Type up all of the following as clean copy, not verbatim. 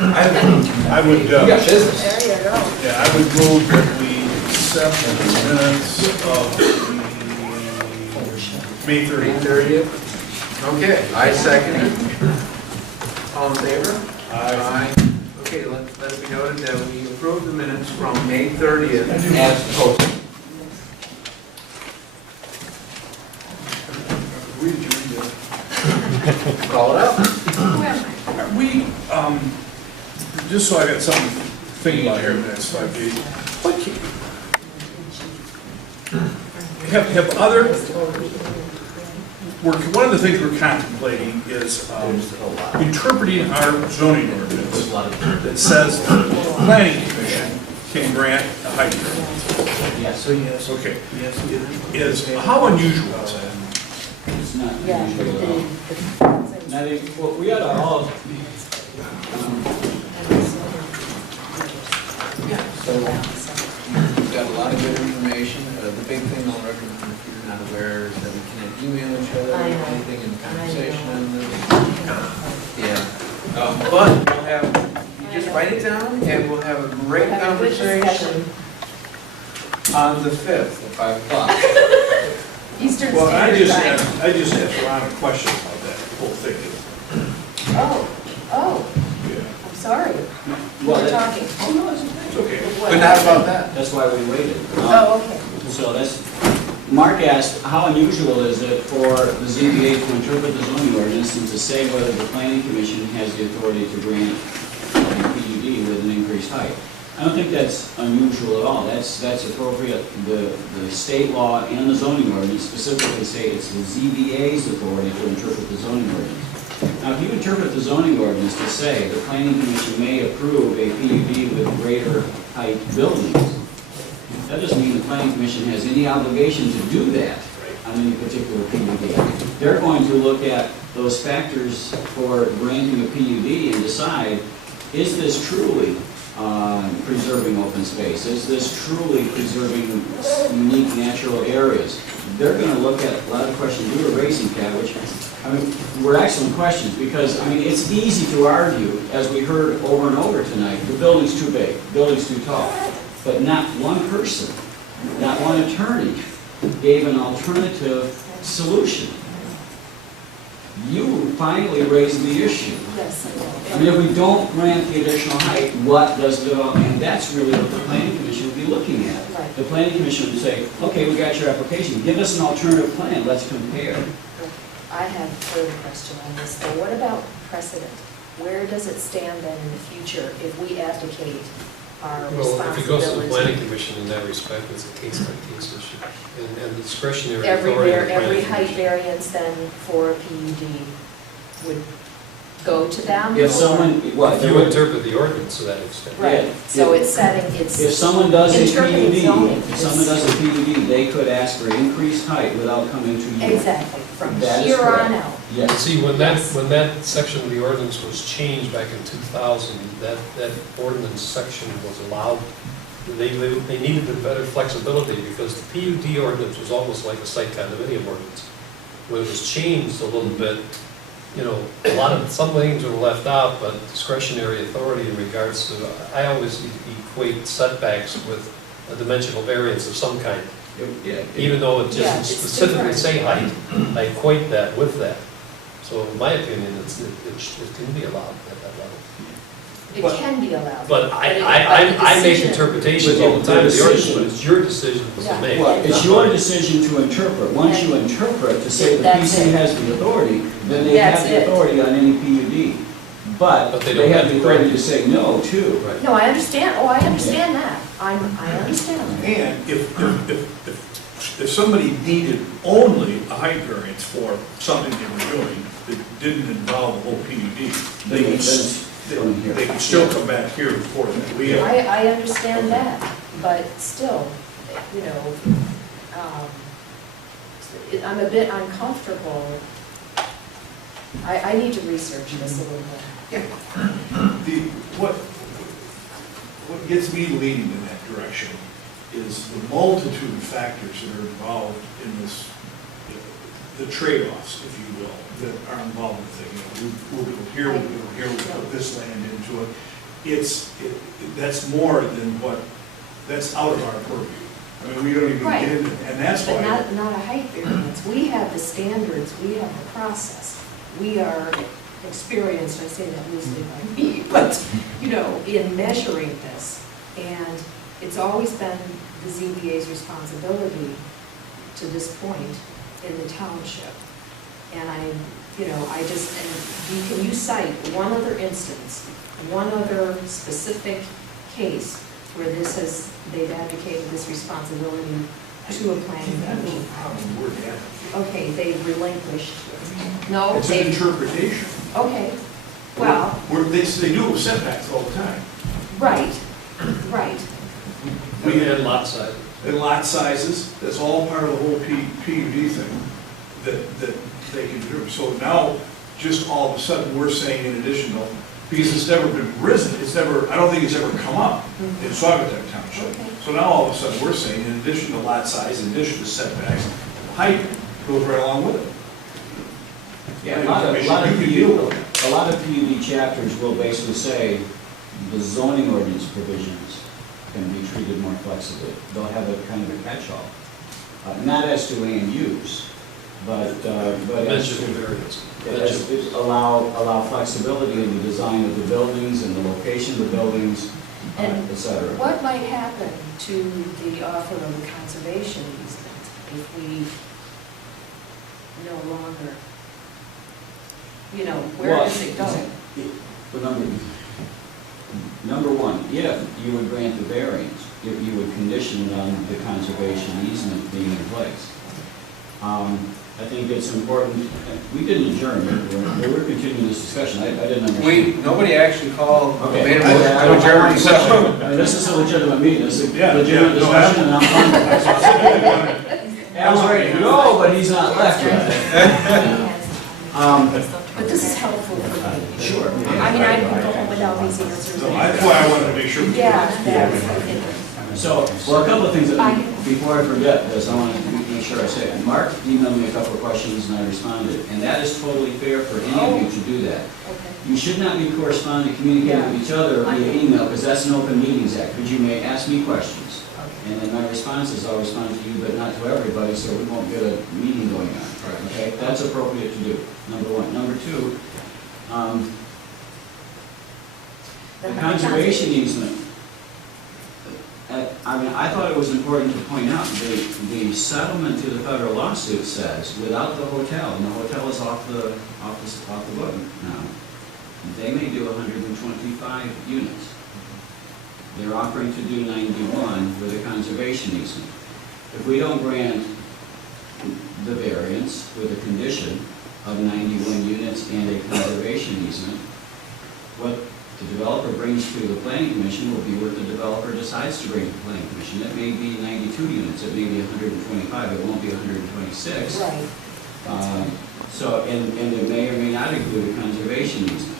I would, You got business. There you go. yeah, I would move that we accept the minutes of the May 30th. 30th. Okay, I second it. All in favor? Aye. Okay, let it be noted that we approve the minutes from May 30th as posted. Call it up. We, just so I got something to think about here, minutes, like, what have other, one of the things we're contemplating is interpreting our zoning ordinance that says the planning commission can grant a height variance. Yes. So yes, okay. Is, how unusual is that? It's not Yeah. unusual at all. And I think, well, we ought to all, So we've got a lot of good information. The big thing I'll recommend if you're not aware is that we can't email each other I know. anything in conversation on this. Yeah. But we'll have, you just write it down and we'll have a great Have a good conversation on the 5th at 5 o'clock. Eastern Well, Standard Time. I just asked Ron a question about that whole thing. Oh, Yeah. I'm sorry. well, We're that- talking. Oh, no, it's okay. But not about that. that's why we waited. Oh, okay. So that's, Mark asked, how unusual is it for the ZBA to interpret the zoning ordinance and to say whether the planning commission has the authority to grant a PUD with an increased height? I don't think that's unusual at all. That's appropriate. The state law and the zoning ordinance specifically say it's the ZBA's authority to interpret the zoning ordinance. Now, if you interpret the zoning ordinance to say the planning commission may approve a PUD with greater height buildings, that doesn't mean the planning commission has any obligation to do that on any particular PUD. They're going to look at those factors for granting a PUD and decide, is this truly preserving open space? Is this truly preserving unique natural areas? They're going to look at a lot of questions you were raising, Pat, which I mean, were excellent questions, because I mean, it's easy to argue, as we heard over and over tonight, the building's too big, the building's too tall. But not one person, not one attorney gave an alternative solution. You finally raised the issue. Yes, I mean, if we don't grant the additional height, what does development, and that's really what the planning commission would be looking at. Right. The planning commission would say, okay, we got your application, give us an alternative plan, let's compare. I have a further question on this, though. What about precedent? Where does it stand then in the future if we abdicate our Well, if it goes to the planning responsibility? commission in that respect, it's a case-by-case issue. And the discretionary Every authority of the height planning commission. variance then for a PUD would go to them? If or- someone, what? If you interpret the ordinance to that extent. Right, Yeah. so it's setting, it's. If someone does a interpreting zoning. PUD, if someone does a PUD, they could ask for increased height without coming to you. Exactly, from That is here correct. on out. Yes. See, when that section of the ordinance was changed back in 2000, that ordinance section was allowed, they needed the better flexibility, because the PUD ordinance was almost like a site condominium ordinance. When it was changed a little bit, you know, some things were left out, but discretionary authority in regards to, I always equate setbacks with a dimensional variance of some kind. Even though it Yeah, doesn't it's specifically different. say height, I equate that with that. So in my opinion, it can be allowed at that level. It But- can be allowed. But the I make decision- interpretations But all the time, the of the ordinance, decision- but it's your decision to Yeah. make. Well, it's not your mine. decision to interpret. Once you interpret to say the That's PC it. has the authority, then they That's have the it. authority on any PUD. But But they they don't have have the to authority grant to say no, too. Right. No, I understand, I understand that. I understand that. And if somebody needed only a height variance for something they were doing that didn't involve the whole PUD, they could still come back here for that. We have, I understand that, but still, you know, I'm a bit uncomfortable. I need to research this a little bit. what gets me leaning in that direction is the multitude of factors that are involved in this, the trade-offs, if you will, that are involved with it. You know, we'll build here, we'll build here, we'll put this land into it. that's more than what, that's out of our purview. I mean, we don't even Right. get into it, and that's But why. not a height variance. We have the standards, we have the process. We are experienced, I say that loosely by me, but, you know, in measuring this. And it's always been the ZBA's responsibility to this point in the township. And can you cite one other instance, one other specific case where they've advocated this responsibility to a planning commission? Okay, they've relinquished. No, It's an interpretation. okay, well, They do it with setbacks all the time. right. We had lot size. And lot sizes, that's all part of the whole PUD thing that they can do. So now, just all of a sudden, we're saying in addition to, because it's never been risen, I don't think it's ever come up in Suag Twp Township. Okay. So now all of a sudden, we're saying in addition to lot size, in addition to setbacks, height goes right along with it. Yeah, a lot of PUD chapters will basically say the zoning ordinance provisions can be treated more flexibly. They'll have a kind of a catch-all. Not as to land use, but as Mention to variance. allow flexibility in the design of the buildings and the location of the buildings, And et cetera. what might happen to the offer of the conservation easement if we no longer, where Well, does it go? Well, number one, if you would grant the variance, if you would condition it on the conservation easement being in place. I think it's important, we didn't adjourn, we're continuing this discussion, I didn't understand. Nobody actually called, Okay. made a motion to adjourn, so. I mean, this is a legitimate meeting, this is a Yeah, legitimate yeah, no, discussion, and I'm fine. Al's ready to go, but he's not left yet. But this is helpful for me. Sure. I mean, I can go home without these answers. So that's why I wanted to make sure. Yeah, that's, So, well, a couple of things, before I forget this, I want to make sure I say it. Mark emailed me a couple of questions and I responded, and that is totally fair for any of you to do that. okay. You should not be corresponding, communicating with each other via email, because that's an Open Meetings Act, but you may ask me questions. And then my response is I'll respond to you, but not to everybody, so we won't get a meeting going on. Okay, that's appropriate to do, number one. Number two, the conservation easement. I mean, I thought it was important to point out, the settlement to the federal lawsuit says, without the hotel, and the hotel is off the book now, they may do 125 units. They're offering to do 91 with a conservation easement. If we don't grant the variance with a condition of 91 units and a conservation easement, what the developer brings to the planning commission will be what the developer decides to bring to the planning commission. It may be 92 units, it may be 125, it won't be 126. Right. So, and it may or may not include a conservation easement.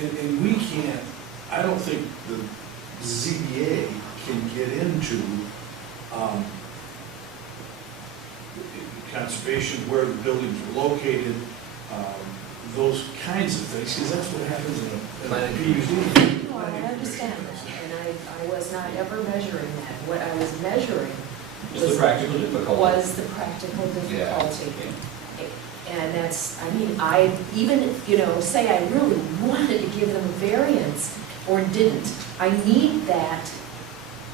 And we can't, I don't think the ZBA can get into conservation, where the buildings are located, those kinds of things, because that's what happens in a PUD. No, I understand that, and I was not ever measuring that. What I was measuring It's the practical difficulty. was the practical difficulty. And that's, I mean, I even, say I really wanted to give them a variance or didn't, I need that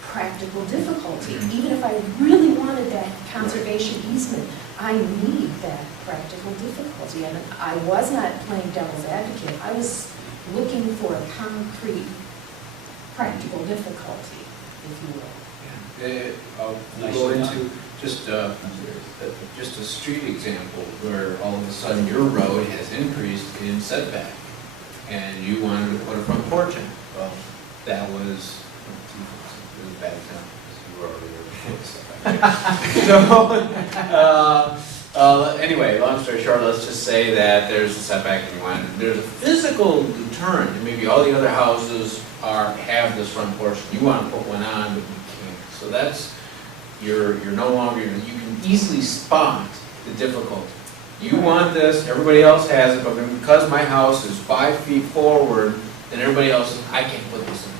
practical difficulty. Even if I really wanted that conservation easement, I need that practical difficulty. And I was not playing devil's advocate, I was looking for a concrete practical difficulty, if you will. I'll go into just a street example where all of a sudden your road has increased in setback and you wanted to put a front porch in. Well, that was a bad time. You were already so, anyway, long story short, let's just say that there's a setback and there's a physical deterrent, and maybe all the other houses have this front porch, you want to put one on, but you can't. So that's, you're no longer, you can easily spot the difficulty. you want this, everybody else has it, but because my house is 5 feet forward, then everybody else, I can't put this in.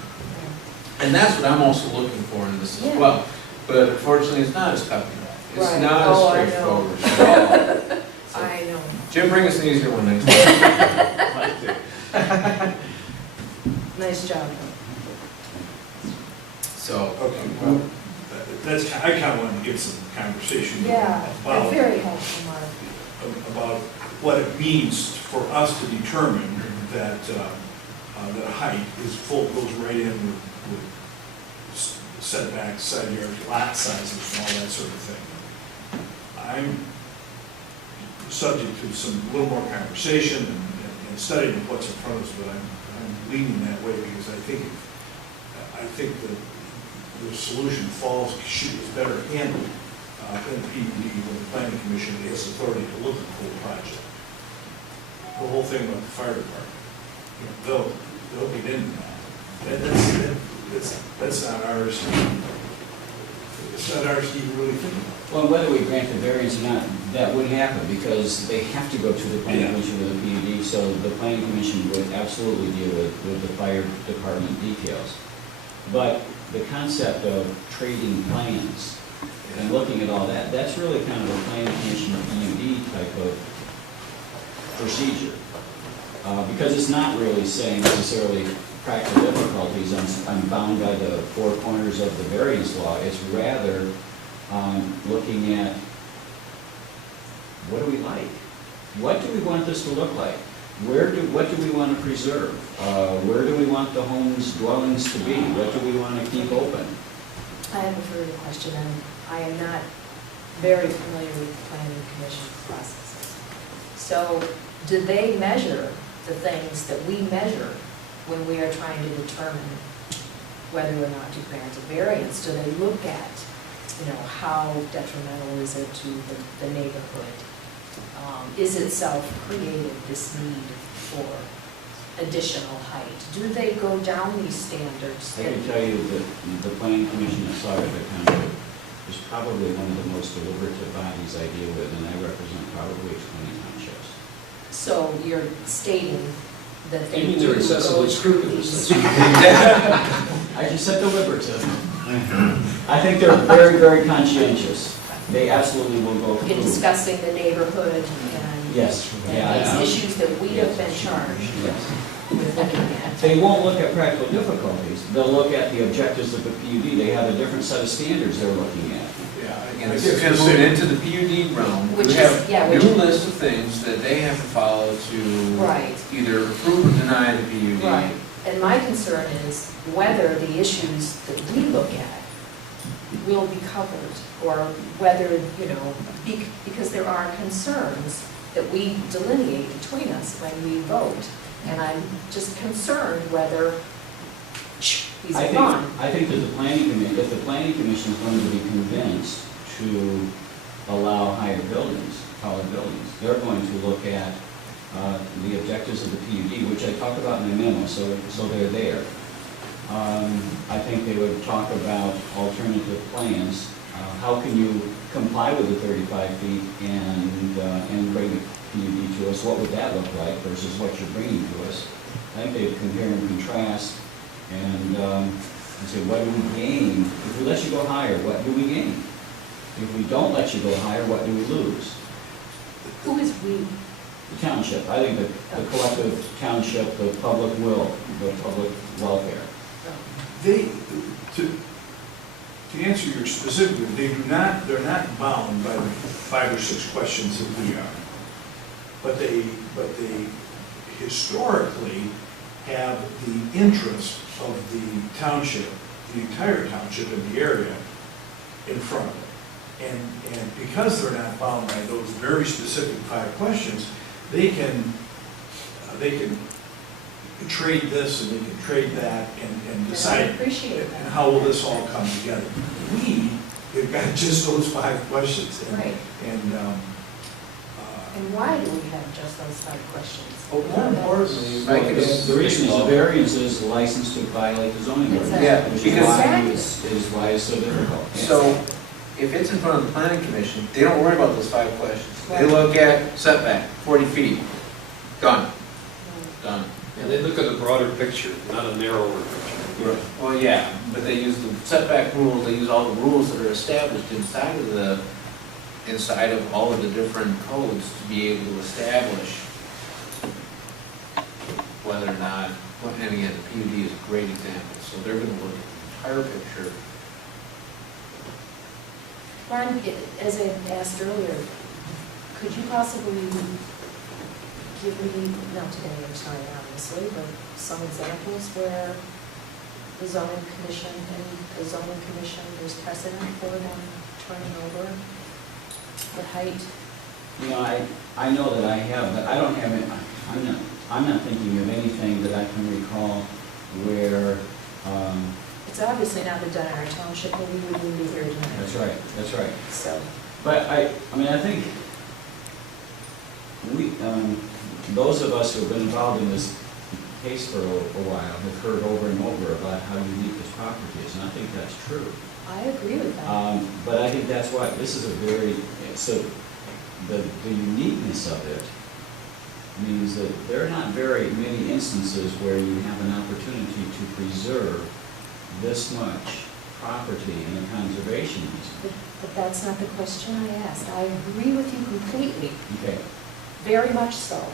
And that's what I'm also looking for in this as Yeah. well. But unfortunately, it's not as cut and dry. It's Right. not Oh, I as know. straightforward at all. So, I know. Jim, bring us an easier one next time. Nice job. So, Okay, well, that's, I kind of wanted to get some conversation Yeah, about, very helpful, Mark. about what it means for us to determine that, that height is full, goes right in with setbacks, side yard, lot sizes, and all that sort of thing. I'm subject to some, little more conversation and studying of what's in front of us, but I'm leaning that way because I think the solution is better handled in the PUD when the planning commission has authority to look at the whole project. The whole thing about the fire department, you know, they'll get into that. That's not ours. It's not ours to even really think about. Well, whether we grant the variance or not, that would happen, because they have to go to the planning Yeah. commission with a PUD, so the planning commission would absolutely deal with the fire department details. But the concept of trading plans and looking at all that, that's really kind of a planning commission PUD type of procedure. Because it's not really saying necessarily practical difficulties, I'm bound by the four corners of the variance law. It's rather looking at, what do we like? What do we want this to look like? What do we want to preserve? Where do we want the homes, dwellings to be? What do we want to keep open? I have a further question, and I am not very familiar with the planning commission processes. So, do they measure the things that we measure when we are trying to determine whether or not to grant a variance? Do they look at, how detrimental is it to the neighborhood? Is it self-created, this need for additional height? Do they go down these standards? I can tell you that the planning commission of Suag Twp is probably one of the most deliberative bodies I deal with, and I represent probably 20 townships. So you're stating that they You mean do they're go excessively through scrupulous? these. I just said deliberative. I think they're very, very conscientious. They absolutely will go In through. discussing the neighborhood and Yes. and these issues that we have been charged Yes. with looking at. They won't look at practical difficulties. They'll look at the objectives of the PUD. They have a different set of standards they're looking at. and it's kind of moving into the PUD realm. Which We is- have yeah, new which- list of things that they have to follow to Right. either approve or deny the PUD. Right, and my concern is whether the issues that we look at will be covered, or whether, because there are concerns that we delineate between us when we vote. And I'm just concerned whether, these are gone. I think that if the planning commission is going to be convinced to allow higher buildings, taller buildings, they're going to look at the objectives of the PUD, which I talked about in the memo, so they're there. I think they would talk about alternative plans. How can you comply with the 35 feet and bring the PUD to us? What would that look like versus what you're bringing to us? I think they'd compare and contrast and say, what do we gain? If we let you go higher, what do we gain? If we don't let you go higher, what do we lose? Who is we? The township. I think the collective township, the public will, the public welfare. To answer your specifically, they're not bound by the 5 or 6 questions that we are. But they historically have the interest of the township, the entire township in the area in front of it. And because they're not bound by those very specific 5 questions, they can trade this and they can trade that and decide. I appreciate And that. how will this all come together? We've got just those 5 questions. Right. And And why do we have just those 5 questions? Well, more importantly, Well, Mike, the reason is the variance is licensed to violate the zoning ordinance. Exactly. Which is Because- why it's so difficult. So, if it's in front of the planning commission, they don't worry about those 5 questions. They Right. look at setback, 40 feet, done, done. And they look at the broader picture, not a narrower picture. Well, yeah, but they use the setback rules, they use all the rules that are established inside of all of the different codes to be able to establish whether or not, well, and again, the PUD is a great example, so they're gonna look at the entire picture. Ron, as I asked earlier, could you possibly give me, not today, I'm sorry, obviously, but some examples where the zoning commission, there's precedent for them turning over the height? You know, I know that I have, but I don't have it, I'm not thinking of anything that I can recall where, It's obviously not been done in our township, or we wouldn't be here tonight. that's right. So, But I mean, I think we, those of us who have been involved in this case for a while have heard over and over about how unique this property is, and I think that's true. I agree with that. But I think that's why, this is a very, so the uniqueness of it means that there are not very many instances where you have an opportunity to preserve this much property in a conservation easement. But that's not the question I asked. I agree with you completely, Okay, very much so.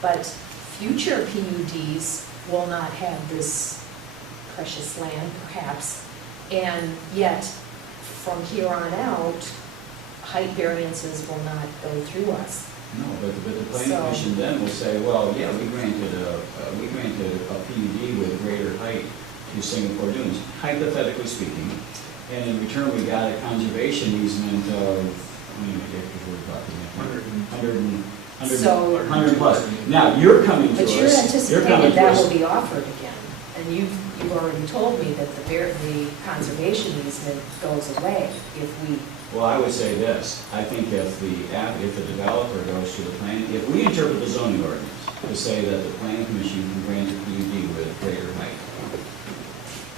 But future PUDs will not have this precious land, perhaps. And yet, from here on out, height variances will not go through us. no, but the planning So- commission then will say, well, yeah, we granted a PUD with greater height to Singapore Dunes, hypothetically speaking, and in return, we got a conservation easement of, how many acres were we talking? 100 plus. Now, you're coming to us. But you're coming anticipating to that us- will be offered again. And you've already told me that the conservation easement goes away if we, Well, I would say this, I think if the developer goes to the planning, if we interpret the zoning ordinance to say that the planning commission can grant a PUD with greater height,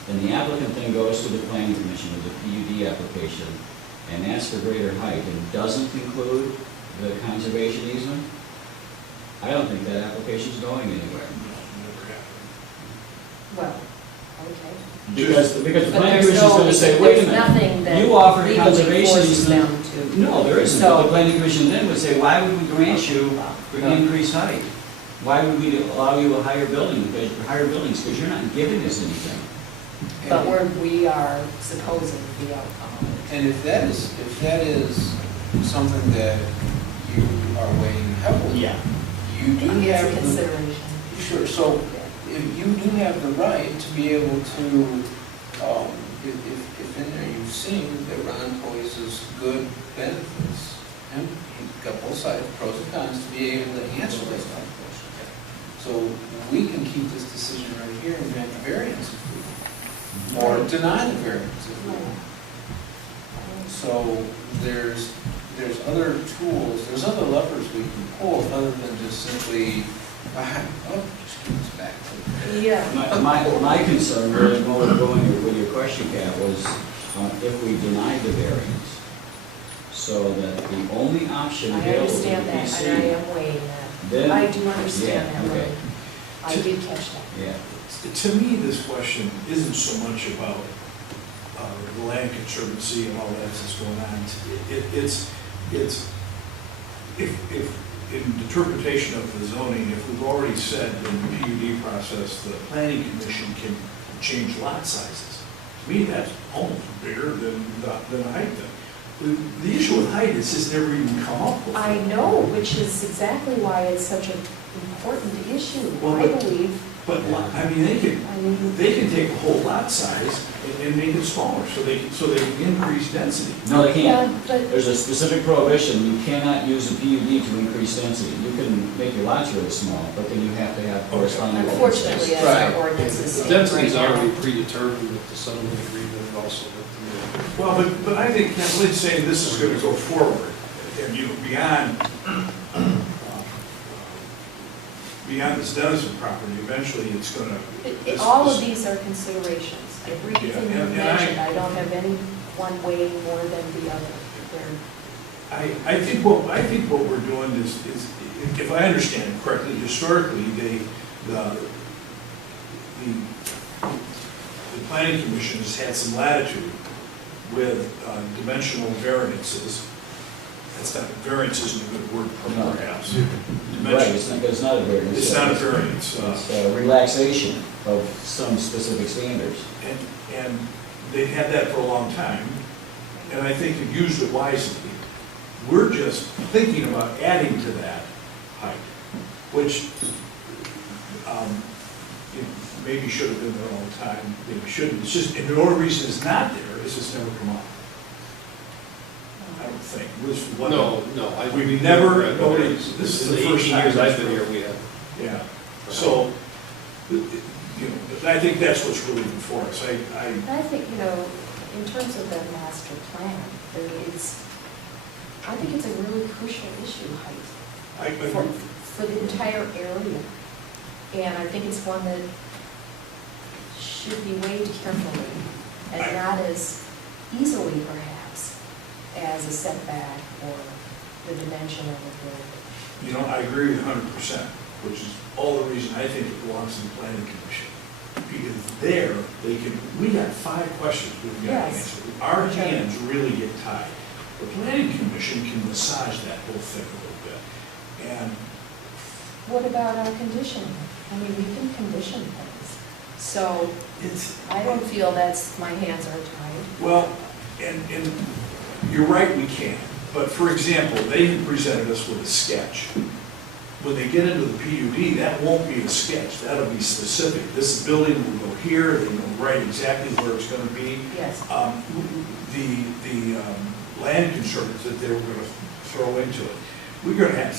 then the applicant then goes to the planning commission with a PUD application and asks for greater height and doesn't include the conservation easement, I don't think that application's going anywhere. well, okay. Because the But planning there's commission's no, gonna say, wait a there's minute. nothing that You offered a legally conservation forces easement. them to. No, there isn't, but the So- planning commission then would say, why would we grant you for No. increased height? Why would we allow you a higher building, higher buildings, because you're not giving us anything. But we are supposing the outcome. And if that is something that you are weighing heavily, you do It's a have the, consideration. sure, so if you do have the right to be able to, if in there you've seen that Ron poses good benefits, and he's got both sides, pros and cons, to be able to answer those kind of questions. So we can keep this decision right here and grant the variance if we want, or deny the variance if we want. So there's other tools, there's other levers we can pull other than just simply, just give this back. Yeah. My concern, really, going with your question, Kat, was if we denied the variance, so that the only option I available to the understand that, and I PC. am weighing that. Then- I do understand Yeah, that, okay. Lily. I did catch that. Yeah, To me, this question isn't so much about the land conservancy and all that that's going on. It's, if in interpretation of the zoning, if we've already said in the PUD process, the planning commission can change lot sizes. To me, that's almost bigger than the height thing. The issue with height is just never even come up before. I know, which is exactly why it's such an important issue, Well, I but- believe. But, I mean, they can take a whole lot size and make it smaller, so they can increase density. no, they Yeah, can't. but, There's a specific prohibition, you cannot use a PUD to increase density. You can make your lots really small, but then you have to have corresponding open unfortunately, space. as Right. our ordinance is The stated density's right now. already predetermined with the settlement agreement also with Well, but I think Lynn's saying this is gonna go forward, and, you know, beyond this Dennison property, eventually it's gonna. All of these are considerations. Everything you Yeah, and I- mentioned, I don't have any one weighing more than the other. They're- I think what we're doing is, if I understand it correctly, historically, the planning commission has had some latitude with dimensional variances. That's not, variance isn't a good word, No. perhaps. Right, Dimension, it's not a variance. it's not a variance. It's a relaxation of some specific standards. And they've had that for a long time, and I think have used it wisely. We're just thinking about adding to that height, which you know, maybe should have been there all the time, maybe shouldn't. It's just, and the only reason it's not there is it's never come up. I don't think. It was one- No. We've never, nobody, this is the first 18 time. years I've been here, we have. Yeah, so, you know, I think that's what's really before us. I think, you know, in terms of the master plan, I think it's a really crucial issue, height, for the entire area. And I think it's one that should be weighed carefully and not as easily, perhaps, as a setback or the dimension of the building. You know, I agree with 100%, which is all the reason I think it belongs in the planning commission. Because there, we got 5 questions we've got to Yes. answer. Our hands really get tied. The planning commission can massage that whole thing a little bit. And What about our conditioning? I mean, we can condition things. So I don't feel my hands are tied. well, and you're right, we can. But for example, they had presented us with a sketch. When they get into the PUD, that won't be a sketch, that'll be specific. This building will go here, they know right exactly where it's gonna be. Yes. The land concerns that they were gonna throw into it. We're gonna have,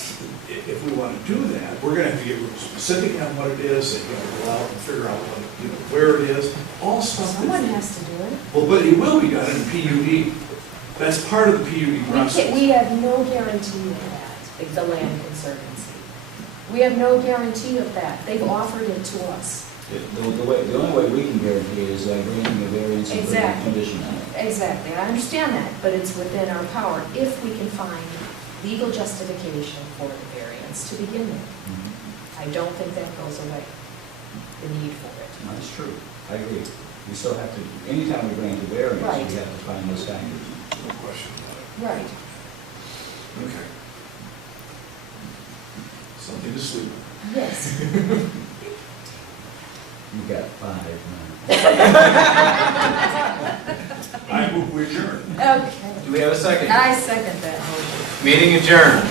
if we wanna do that, we're gonna have to get real specific on what it is, they've gotta go out and figure out what, where it is, all stuff. Someone has to do it. Well, but it will be done in the PUD. That's part of the PUD process. We have no guarantee of that, the land conservancy. We have no guarantee of that. They've offered it to us. The only way we can guarantee it is by granting a variance and putting a Exactly. condition on it. Exactly, I understand that, but it's within our power if we can find legal justification for the variance to begin with. I don't think that goes away, the need for it. That's true. I agree. We still have to, anytime we grant a variance, Right. we have to find those factors. No question about Right. it. Okay. Something to sleep on. Yes. You've got 5 minutes. I move we adjourn. Okay. Do we have a second? I second that motion. Meeting adjourned.